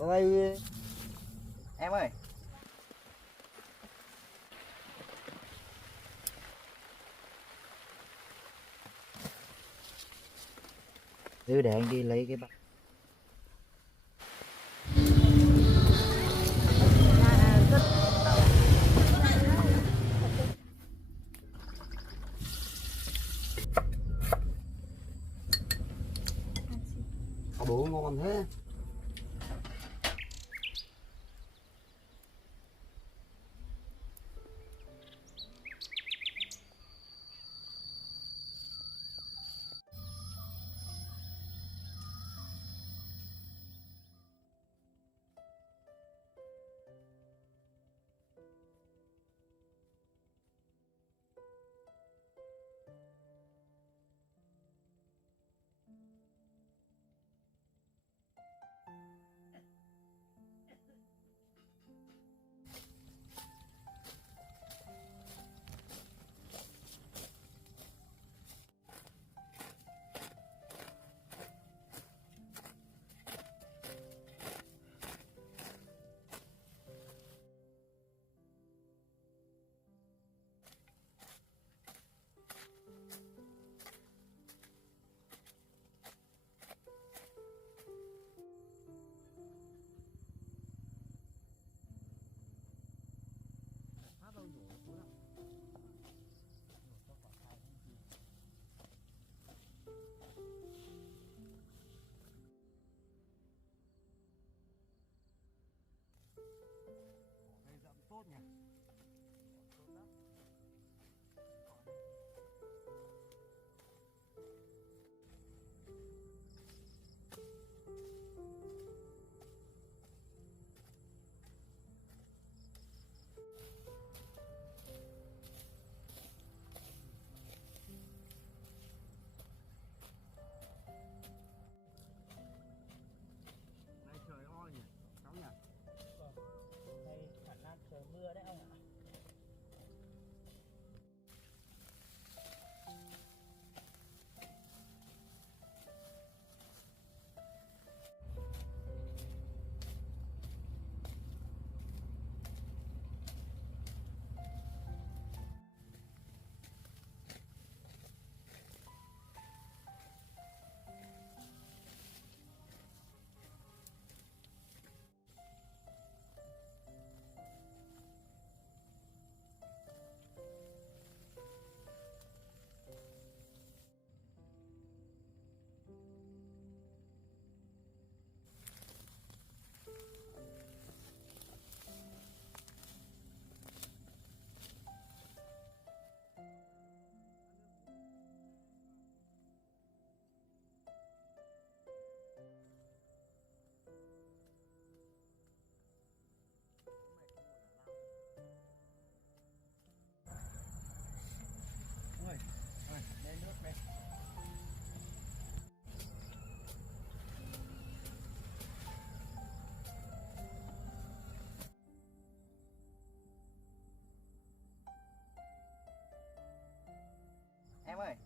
Ở đây em ơi. Cứ để anh đi lấy cái bát. Bố ngon thế. Tốt nhỉ. Nay trời oi nhỉ, cháu nhỉ. Đây khả năng trời mưa đấy ông ạ. Đây nước đây. Em ơi.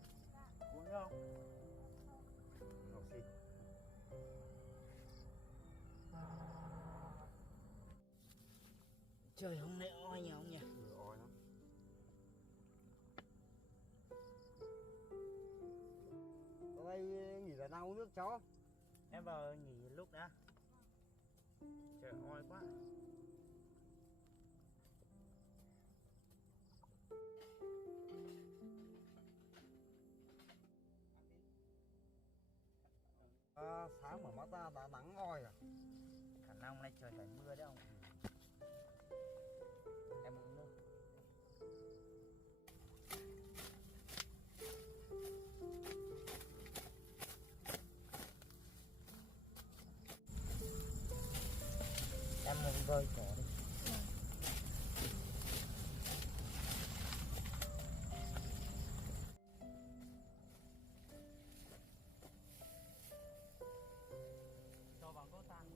Uống không? Học sinh. Trời hôm nay oi nhỉ ông nhỉ? Oi lắm. Ở đây nghỉ giải lao uống nước cháu. Em vào nghỉ lúc đã. Trời oi quá. Sáng mở mắt ra đã nắng oi à. Khả năng hôm nay trời phải mưa đấy ông. Em uống nước. Em muốn vơi cỏ đi. Cho vào cốt tan.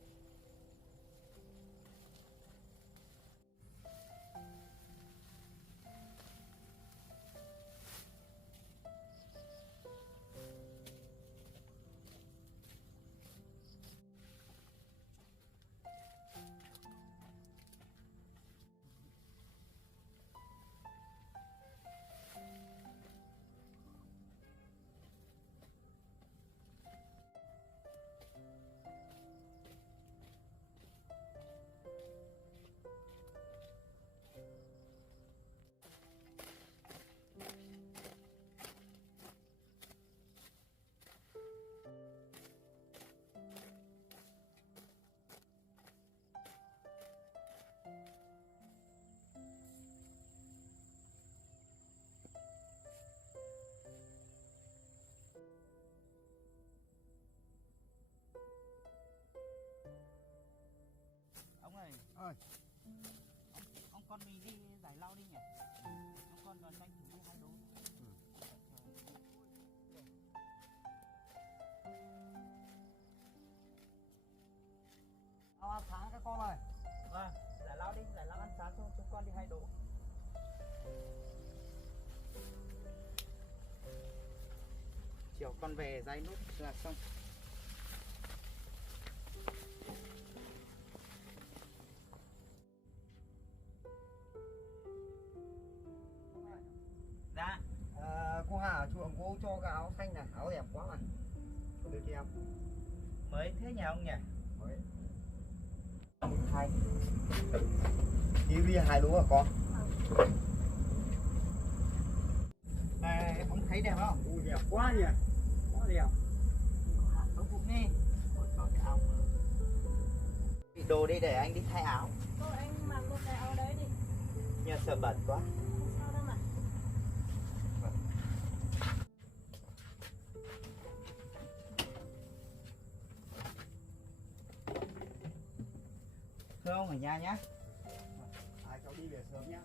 ơi. Ông con mình đi giải lao đi nhỉ. Ông con còn tranh thủ đi 2 đố. Ao ăn sáng các con ơi. Vâng, giải lao đi, giải lao ăn sáng cho chúng con đi 2 đố. Chiều con về dây nút là xong. Dạ. Cô Hà chuộng cô cho cái áo xanh này, áo đẹp quá này. Đưa cho em. Mới thế nhà ông nhỉ? Mới. Hay. TV 2 đố à con? Ông thấy đẹp không? Ui đẹp quá nhỉ. Quá đẹp. Ông phục đi. Ôi, có cái áo mới. Bị đồ đi để anh đi thay áo. Thôi anh mặc một cái áo đấy đi. Nhưng mà sợ bẩn quá. Không sao đâu mà. Thưa ông ở nhà nhá. Cháu đi về sớm nhá.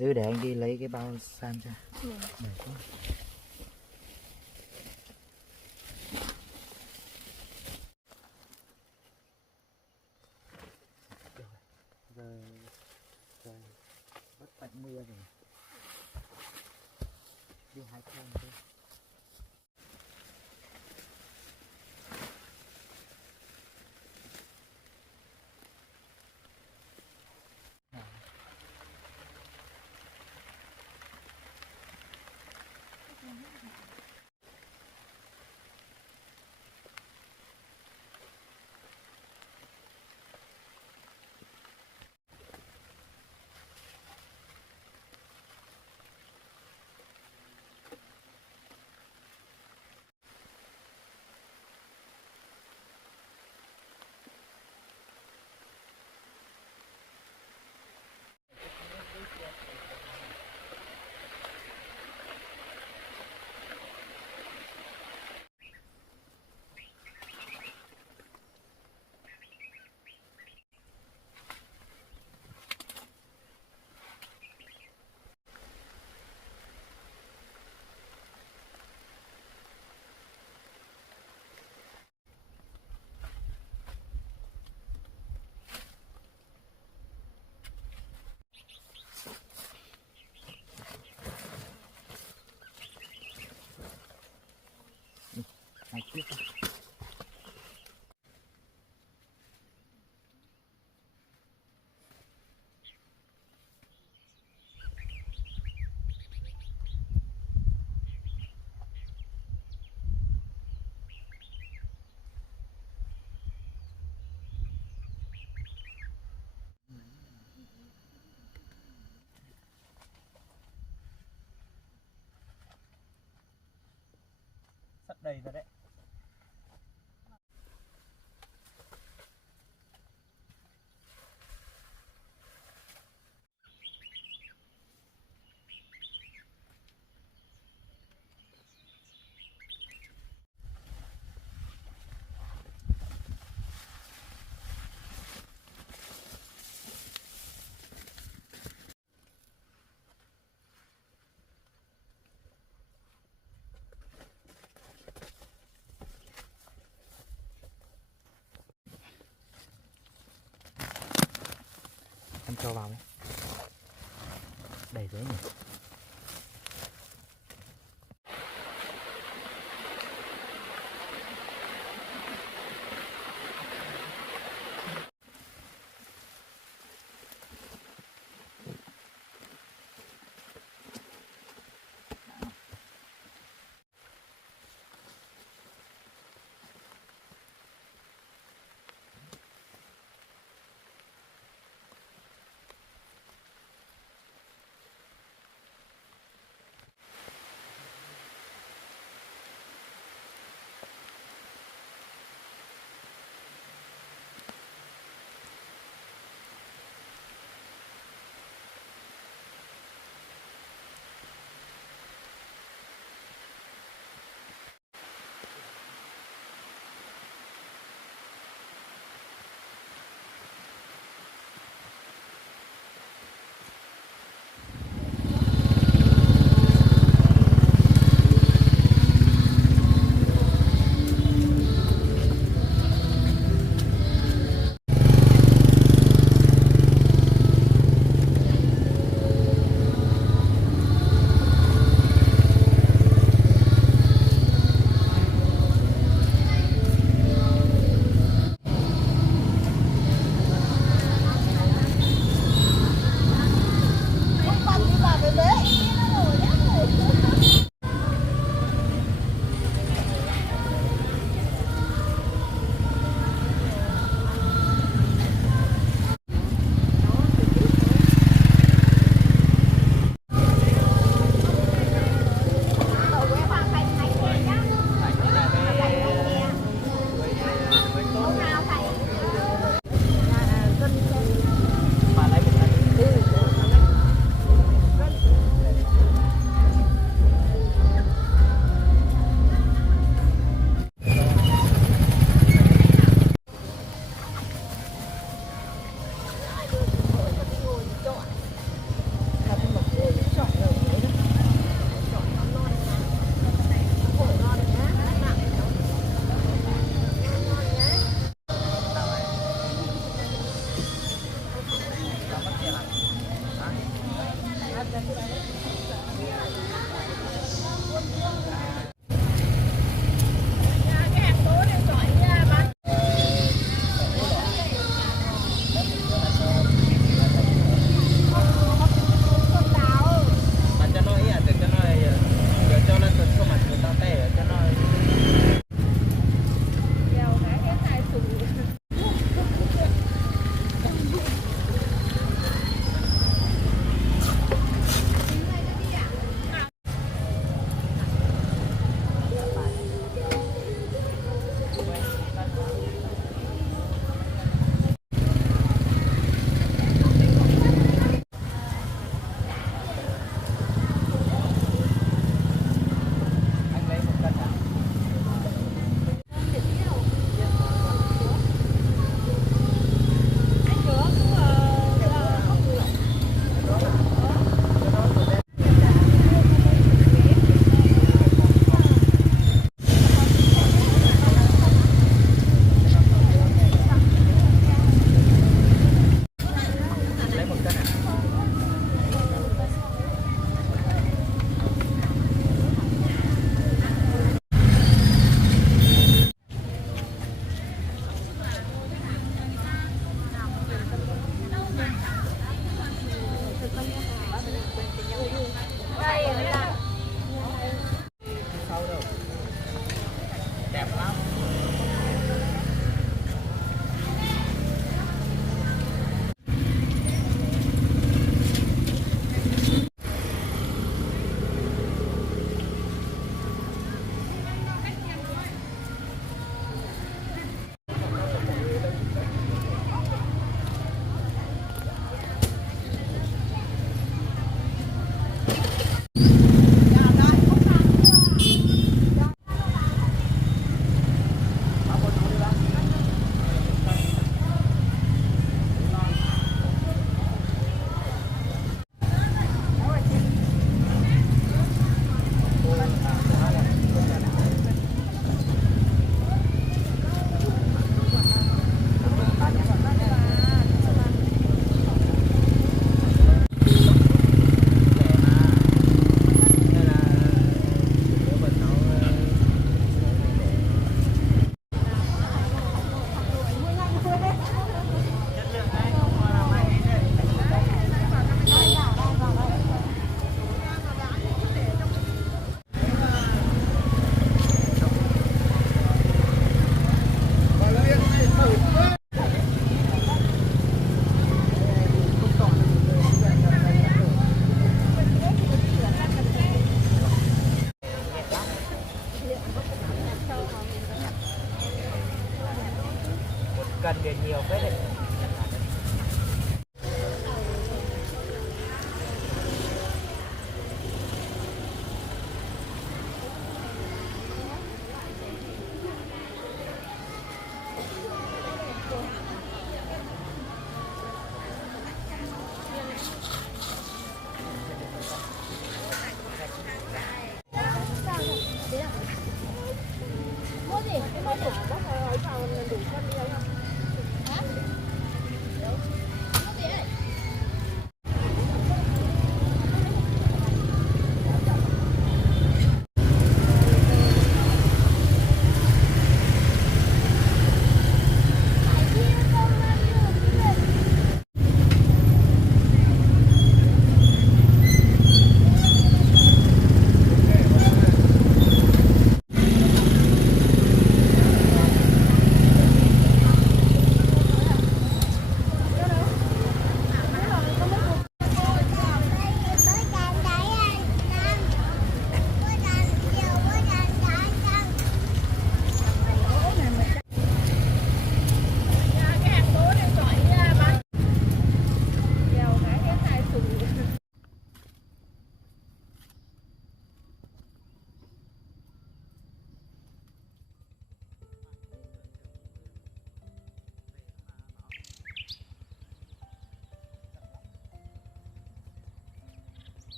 Giữ để anh đi lấy cái bao san cho. Ừ. Để xuống. Giờ trời bất tạnh mưa rồi. Đi hái thơm thôi. Này kia. Sắp đầy rồi đấy. Em cho vào đấy. Đầy đấy nhỉ. cần để nhiều cái này. Mua gì? Cái mua đủ bóc rồi vào đủ con đi không? Hả? Mua gì ấy?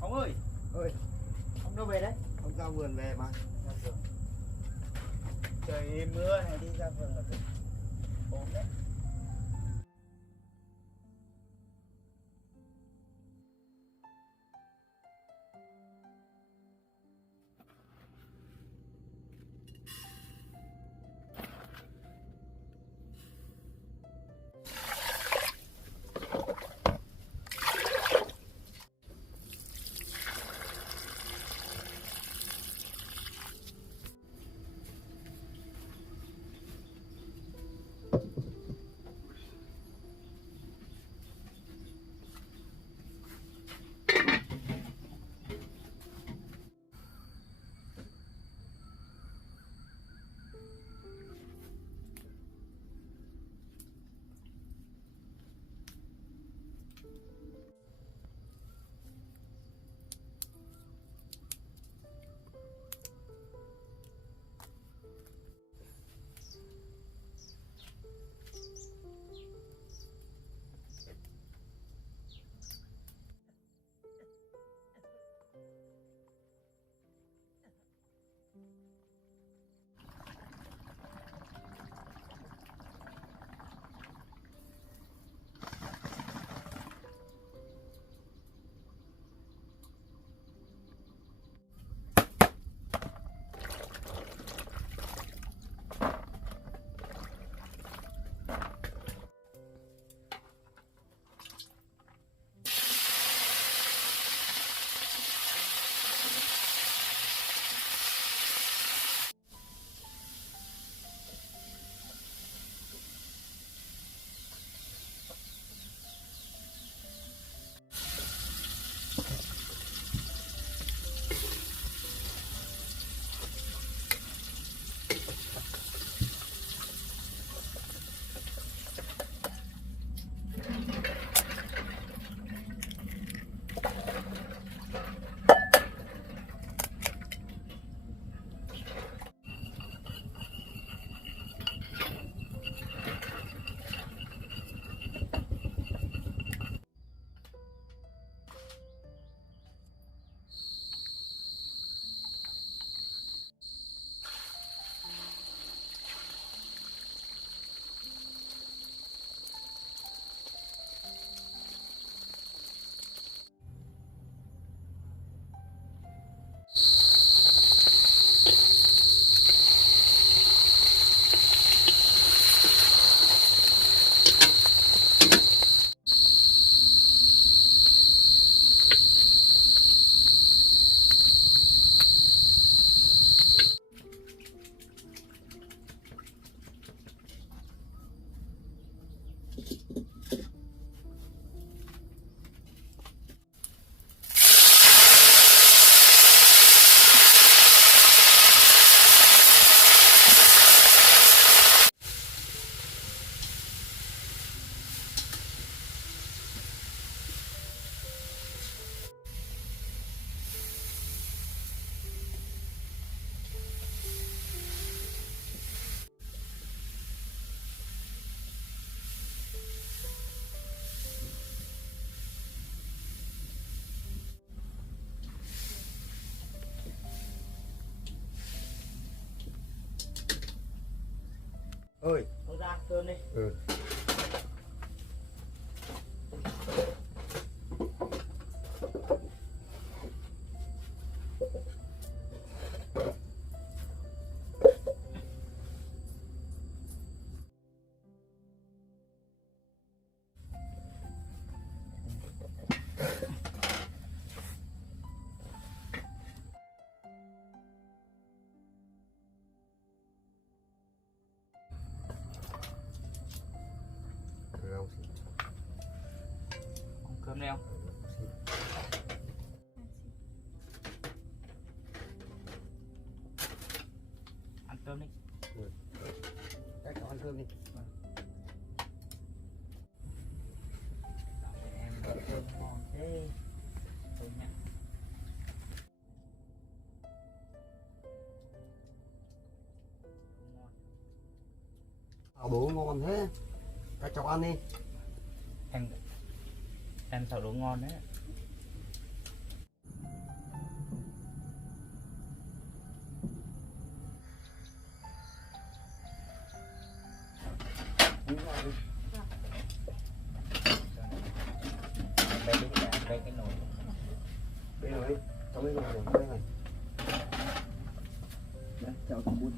Ông ơi, Ơi, ông đâu về đấy? ông ra vườn về mà. Trời mưa này đi ra vườn là cực ốm đấy. ơi. Ông ra cơm đi. Ừ. Rau xin. Ăn cơm đi không? Ăn cơm đi. Các cháu ăn cơm đi. Em ăn cơm ngon thế. Thôi nha. Đồ ngon thế. Các cháu ăn đi. Em xào đồ ngon đấy. Đây cái nồi. Đây rồi. Trong đây rồi. Đây này. Chào chú Bút.